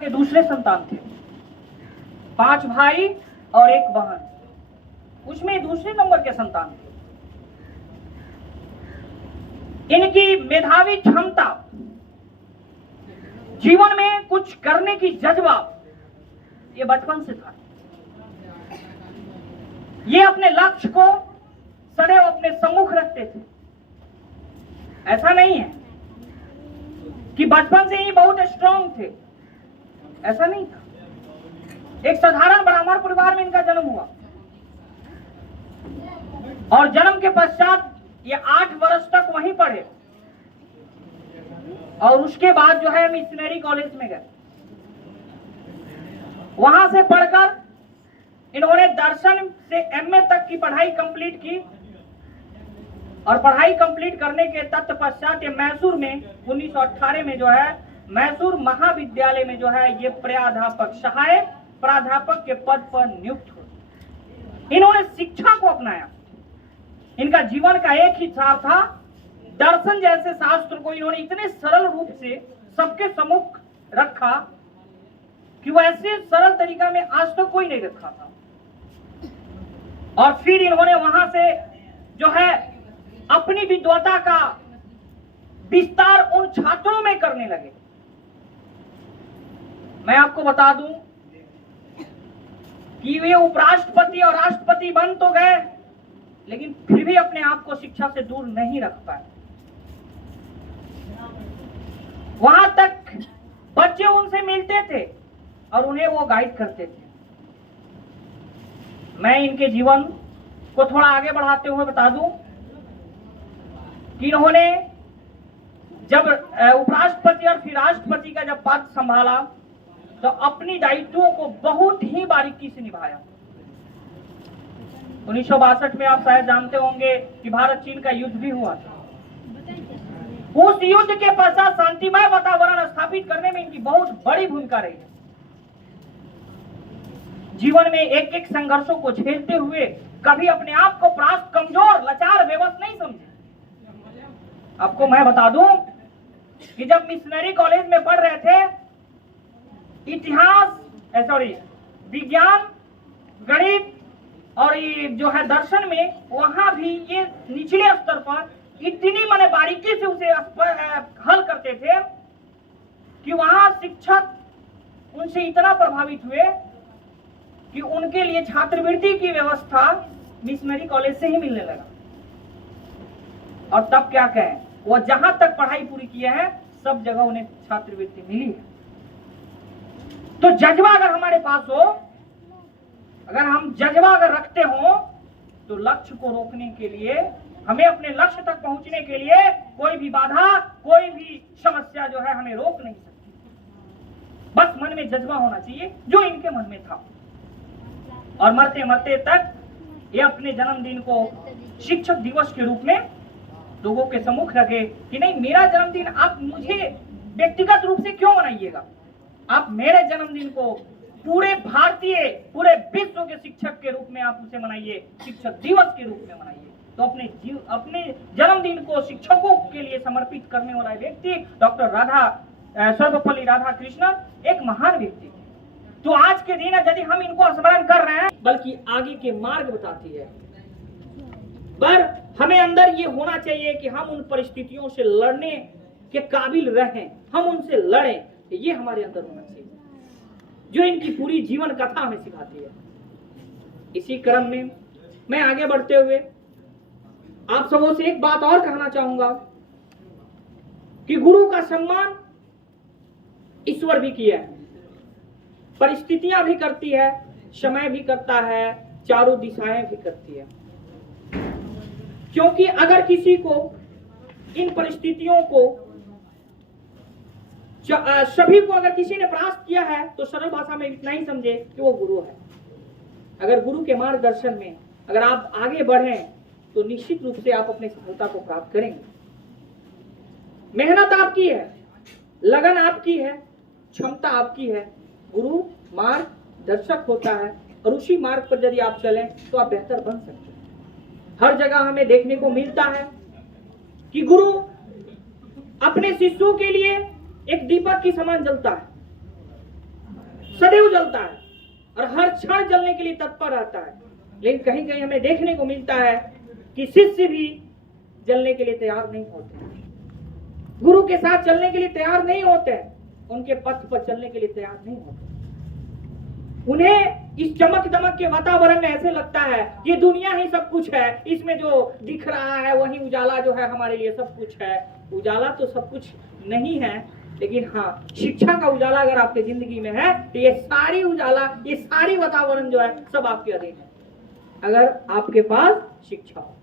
के दूसरे संतान थे, 5 भाई और 1 बहन, उसमें दूसरे नंबर के संतान थे। इनकी मेधावी क्षमता, जीवन में कुछ करने की जज्बा ये बचपन से था। ये अपने लक्ष्य को सदैव अपने सम्मुख रखते थे। ऐसा नहीं है कि बचपन से ही बहुत स्ट्रांग थे, ऐसा नहीं था। एक साधारण ब्राह्मण परिवार में इनका जन्म हुआ और जन्म के पश्चात ये 8 वर्ष तक वहीं पढ़े और उसके बाद जो है मिशनरी कॉलेज में गए। वहां से पढ़कर इन्होंने दर्शन से एमए तक की पढ़ाई कंप्लीट की और पढ़ाई कंप्लीट करने के तत्पश्चात ये मैसूर में 1918 में जो है मैसूर महाविद्यालय में जो है ये प्राध्यापक, सहायक प्राध्यापक के पद पर नियुक्त हुए। इन्होंने शिक्षा को अपनाया। इनका जीवन का एक ही सार था, दर्शन जैसे शास्त्र को इन्होंने इतने सरल रूप से सबके सम्मुख रखा कि वैसे सरल तरीका में आज तक कोई नहीं रखा था। और फिर इन्होंने वहां से जो है अपनी विद्वता का विस्तार उन छात्रों में करने लगे। मैं आपको बता दूं कि वे उपराष्ट्रपति और राष्ट्रपति बन तो गए, लेकिन फिर भी अपने आप को शिक्षा से दूर नहीं रख पाए। वहां तक बच्चे उनसे मिलते थे और उन्हें वो गाइड करते थे। मैं इनके जीवन को थोड़ा आगे बढ़ाते हुए बता दूं कि इन्होंने जब उपराष्ट्रपति और फिर राष्ट्रपति का जब पद संभाला तो अपनी दायित्वों को बहुत ही बारीकी से निभाया। 1962 में आप शायद जानते होंगे कि भारत चीन का युद्ध भी हुआ था। उस युद्ध के पश्चात शांतिमय वातावरण स्थापित करने में इनकी बहुत बड़ी भूमिका रही है। जीवन में एक एक संघर्षों को झेलते हुए कभी अपने आप को परास्त, कमजोर, लाचार, बेबस नहीं समझे। आपको मैं बता दूं कि जब मिशनरी कॉलेज में पढ़ रहे थे, विज्ञान, गणित और ये जो है दर्शन में, वहां भी ये निचले स्तर पर इतनी माने बारीकी से उसे हल करते थे कि वहां शिक्षक उनसे इतना प्रभावित हुए कि उनके लिए छात्रवृत्ति की व्यवस्था मिशनरी कॉलेज से ही मिलने लगा। और तब क्या कहें, वो जहां तक पढ़ाई पूरी किए हैं सब जगह उन्हें छात्रवृत्ति मिली है। तो जज्बा अगर हमारे पास हो, अगर हम जज्बा अगर रखते हो, तो लक्ष्य को रोकने के लिए, हमें अपने लक्ष्य तक पहुंचने के लिए कोई भी बाधा, कोई भी समस्या जो है हमें रोक नहीं सकती। बस मन में जज्बा होना चाहिए जो इनके मन में था। और मरते मरते तक ये अपने जन्मदिन को शिक्षक दिवस के रूप में लोगों के सम्मुख रखे कि नहीं, मेरा जन्मदिन आप मुझे व्यक्तिगत रूप से क्यों मनाइएगा, आप मेरे जन्मदिन को पूरे भारतीय, पूरे विश्व के शिक्षक के रूप में आप उसे मनाइए, शिक्षक दिवस के रूप में मनाइए। तो अपने जन्मदिन को शिक्षकों के लिए समर्पित करने वाला व्यक्ति डॉक्टर सर्वपल्ली राधाकृष्णन एक महान व्यक्ति थे। तो आज के दिन यदि हम इनको स्मरण कर रहे हैं, बल्कि आगे के मार्ग बताती है। पर हमें अंदर ये होना चाहिए कि हम उन परिस्थितियों से लड़ने के काबिल रहें, हम उनसे लड़ें। ये हमारे अंदर होना चाहिए, जो इनकी पूरी जीवन कथा हमें सिखाती है। इसी क्रम में मैं आगे बढ़ते हुए आप सबों से एक बात और कहना चाहूंगा कि गुरु का सम्मान ईश्वर भी किया है, परिस्थितियां भी करती है, समय भी करता है, चारों दिशाएं भी करती है। क्योंकि अगर किसी को इन परिस्थितियों को, सभी को अगर किसी ने परास्त किया है, तो सरल भाषा में इतना ही समझे कि वो गुरु है। अगर गुरु के मार्गदर्शन में अगर आप आगे बढ़ें तो निश्चित रूप से आप अपनी सफलता को प्राप्त करेंगे। मेहनत आपकी है, लगन आपकी है, क्षमता आपकी है। गुरु मार्गदर्शक होता है और उसी मार्ग पर यदि आप चलें तो आप बेहतर बन सकते हैं। हर जगह हमें देखने को मिलता है कि गुरु अपने शिष्यों के लिए एक दीपक की समान जलता है। सदैव जलता है और हर क्षण जलने के लिए तत्पर रहता है। लेकिन कहीं कहीं हमें देखने को मिलता है कि शिष्य भी जलने के लिए तैयार नहीं होते, गुरु के साथ चलने के लिए तैयार नहीं होते, उनके पथ पर चलने के लिए तैयार नहीं होते। उन्हें इस चमक दमक के वातावरण में ऐसे लगता है ये दुनिया ही सब कुछ है, इसमें जो दिख रहा है वही उजाला जो है हमारे लिए सब कुछ है। उजाला तो सब कुछ नहीं है, लेकिन हाँ, शिक्षा का उजाला अगर आपके जिंदगी में है तो ये सारी उजाला, ये सारी वातावरण जो है सब आपके अधीन है, अगर आपके पास शिक्षा हो।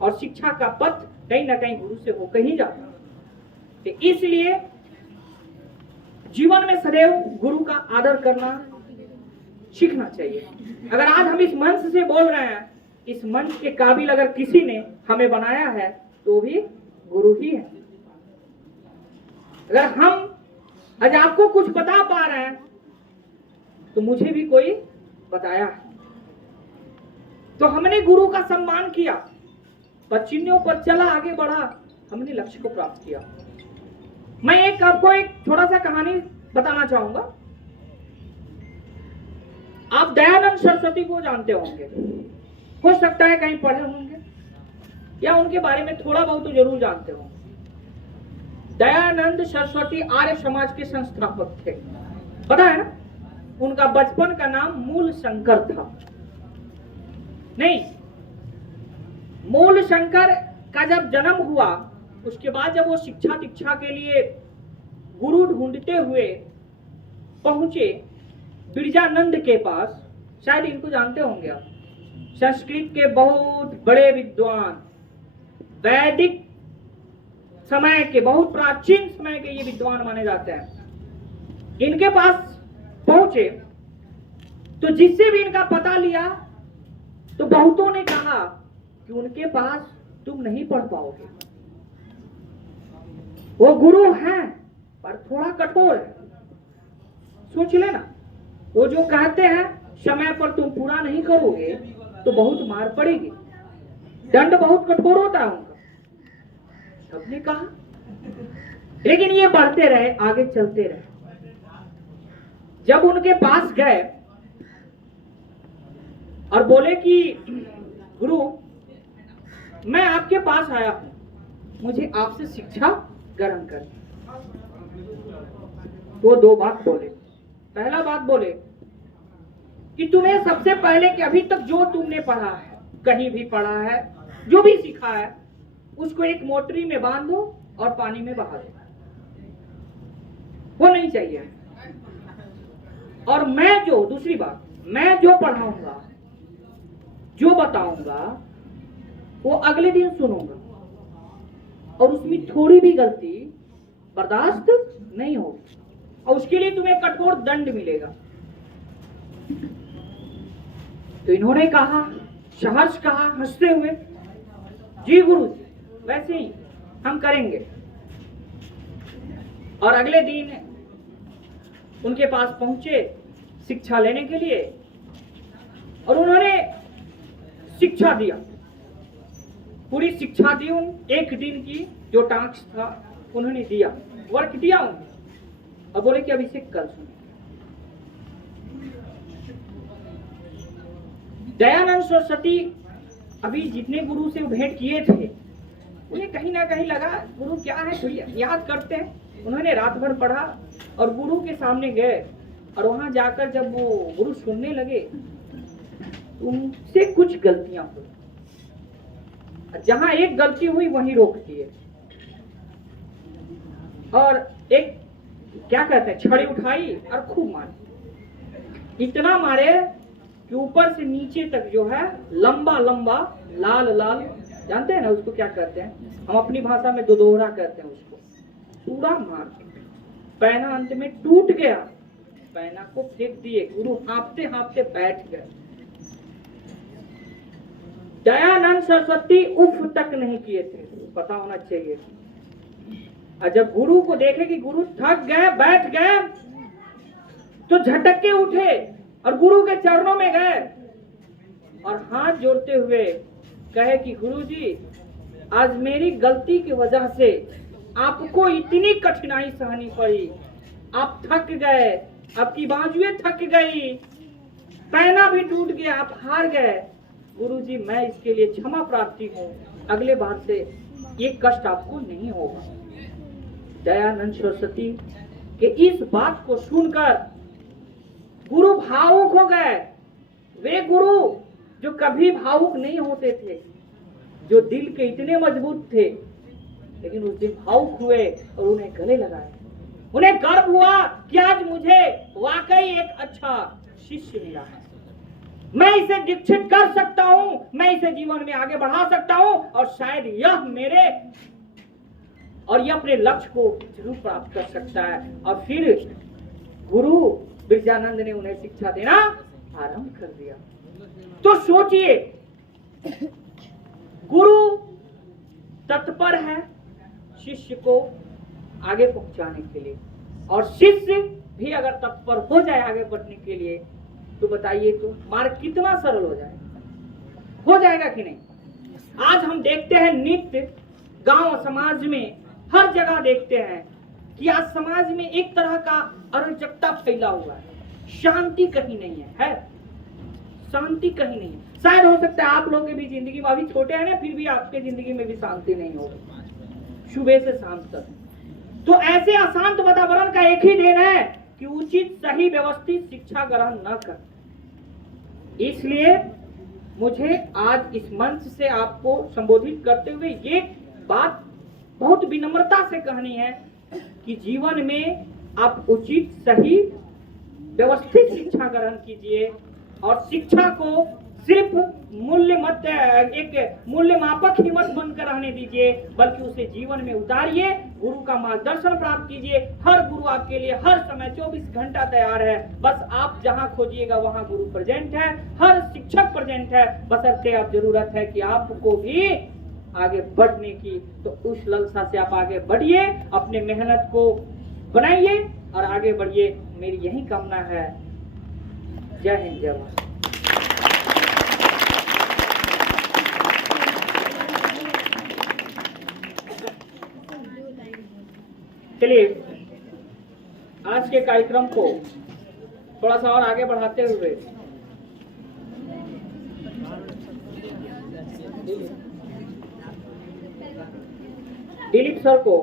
और शिक्षा का पथ कहीं ना कहीं गुरु से होकर ही जाता है। तो इसलिए जीवन में सदैव गुरु का आदर करना सीखना चाहिए। अगर आज हम इस मंच से बोल रहे हैं, इस मंच के काबिल अगर किसी ने हमें बनाया है तो भी गुरु ही है। अगर हम आज आपको कुछ बता पा रहे हैं तो मुझे भी कोई बताया है, तो हमने गुरु का सम्मान किया, पचिन्यों पर चला, आगे बढ़ा, हमने लक्ष्य को प्राप्त किया। मैं आपको एक थोड़ा सा कहानी बताना चाहूंगा। आप दयानंद सरस्वती को जानते होंगे, हो सकता है कहीं पढ़े होंगे या उनके बारे में थोड़ा बहुत तो जरूर जानते होंगे। दयानंद सरस्वती आर्य समाज के संस्थापक थे, पता है ना? उनका बचपन का नाम मूल शंकर था। नहीं, मूल शंकर का जब जन्म हुआ उसके बाद जब वो शिक्षा दीक्षा के लिए गुरु ढूंढते हुए पहुंचे बिरजानंद के पास, शायद इनको जानते होंगे आप, संस्कृत के बहुत बड़े विद्वान, वैदिक समय के, बहुत प्राचीन समय के ये विद्वान माने जाते हैं। इनके पास पहुंचे तो जिससे भी इनका पता लिया तो बहुतों ने कहा कि उनके पास तुम नहीं पढ़ पाओगे, वो गुरु हैं पर थोड़ा कठोर है। सोच लेना, वो जो कहते हैं समय पर तुम पूरा नहीं करोगे तो बहुत मार पड़ेगी, दंड बहुत कठोर होता है उनका। सबने कहा, लेकिन ये बढ़ते रहे, आगे चलते रहे। जब उनके पास गए और बोले कि गुरु मैं आपके पास आया हूं, मुझे आपसे शिक्षा ग्रहण कर। वो दो बात बोले। पहला बात बोले कि तुम्हें सबसे पहले कि अभी तक जो तुमने पढ़ा है, कहीं भी पढ़ा है, जो भी सीखा है, उसको एक मोटरी में बांध दो और पानी में बहा दो, वो नहीं चाहिए। और मैं जो, दूसरी बात, मैं जो पढ़ाऊंगा, जो बताऊंगा, वो अगले दिन सुनूंगा और उसमें थोड़ी भी गलती बर्दाश्त नहीं होगी और उसके लिए तुम्हें कठोर दंड मिलेगा। तो इन्होंने कहा, सहर्ष कहा हंसते हुए, जी गुरु जी, वैसे ही हम करेंगे। और अगले दिन उनके पास पहुंचे शिक्षा लेने के लिए और उन्होंने शिक्षा दिया, पूरी शिक्षा दी। उन एक दिन की जो टास्क था उन्होंने दिया, वर्क दिया उन्हें और बोले कि अब इसे कल सुनिए। दयानंद सरस्वती अभी जितने गुरु से भेंट किए थे उन्हें कहीं ना कहीं लगा गुरु क्या है, थोड़ी याद करते हैं। उन्होंने रात भर पढ़ा और गुरु के सामने गए और वहां जाकर जब वो गुरु सुनने लगे उनसे कुछ गलतियां हुई, जहां एक गलती हुई वहीं रोक दिए और एक क्या कहते हैं छड़ी उठाई और खूब मारे। इतना मारे कि ऊपर से नीचे तक जो है लंबा लंबा लाल लाल, जानते हैं ना उसको क्या कहते हैं, हम अपनी भाषा में दोदोहरा कहते हैं उसको, पूरा मार। पैना अंत में टूट गया, पैना को फेंक दिए, गुरु हाँफते हाँफते बैठ गए। दयानंद सरस्वती उफ तक नहीं किए थे, पता होना चाहिए। और जब गुरु को देखे कि गुरु थक गए, बैठ गए, तो झटक के उठे और गुरु के चरणों में गए और हाथ जोड़ते हुए कहे कि गुरु जी, आज मेरी गलती की वजह से आपको इतनी कठिनाई सहनी पड़ी, आप थक गए, आपकी बाजुएं थक गई, पैना भी टूट गया, आप हार गए, गुरुजी मैं इसके लिए क्षमा प्रार्थी हूँ, अगले बार से ये कष्ट आपको नहीं होगा। दयानंद सरस्वती के इस बात को सुनकर गुरु भावुक हो गए। वे गुरु जो कभी भावुक नहीं होते थे, जो दिल के इतने मजबूत थे, लेकिन उस दिन भावुक हुए और उन्हें गले लगाए। उन्हें गर्व हुआ कि आज मुझे वाकई एक अच्छा शिष्य मिला है, मैं इसे दीक्षित कर सकता हूं, मैं इसे जीवन में आगे बढ़ा सकता हूं और शायद यह मेरे और यह अपने लक्ष्य को जरूर प्राप्त कर सकता है। और फिर गुरु बिरजानंद ने उन्हें शिक्षा देना आरंभ कर दिया। तो सोचिए, गुरु तत्पर है शिष्य को आगे पहुंचाने के लिए, और शिष्य भी अगर तत्पर हो जाए आगे बढ़ने के लिए, तो बताइए तो मार्ग कितना सरल हो जाएगा कि नहीं। आज हम देखते हैं नित्य गांव समाज में हर जगह देखते हैं कि आज समाज में एक तरह का अराजकता फैला हुआ है, शांति कहीं नहीं है, शांति कहीं नहीं है। शायद हो सकता है आप लोगों की भी जिंदगी में, अभी छोटे हैं ना, फिर भी आपके जिंदगी में भी शांति नहीं होगी सुबह से शाम तक। तो ऐसे अशांत वातावरण का एक ही देन है कि उचित सही व्यवस्थित शिक्षा ग्रहण न कर। इसलिए मुझे आज इस मंच से आपको संबोधित करते हुए ये बात बहुत विनम्रता से कहनी है कि जीवन में आप उचित सही व्यवस्थित शिक्षा ग्रहण कीजिए, और शिक्षा को सिर्फ मूल्य मत, एक मूल्य मापक ही मत बनकर रहने दीजिए, बल्कि उसे जीवन में उतारिए, गुरु का मार्गदर्शन प्राप्त कीजिए। हर गुरु आपके लिए हर समय 24 घंटा तैयार है, बस आप जहां खोजिएगा वहां गुरु प्रेजेंट है, हर शिक्षक प्रेजेंट है, बशर्ते आप जरूरत है कि आपको भी आगे बढ़ने की। तो उस लालसा से आप आगे बढ़िए, अपने मेहनत को बनाइए और आगे बढ़िए, मेरी यही कामना है। जय हिंद, जय भारत। चलिए आज के कार्यक्रम को थोड़ा सा और आगे बढ़ाते हुए दिलीप सर को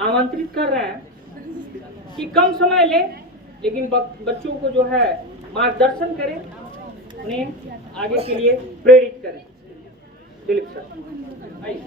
आमंत्रित कर रहे हैं कि कम समय ले, लेकिन बच्चों को जो है मार्गदर्शन करें, उन्हें आगे के लिए प्रेरित करें। दिलीप सर आइए।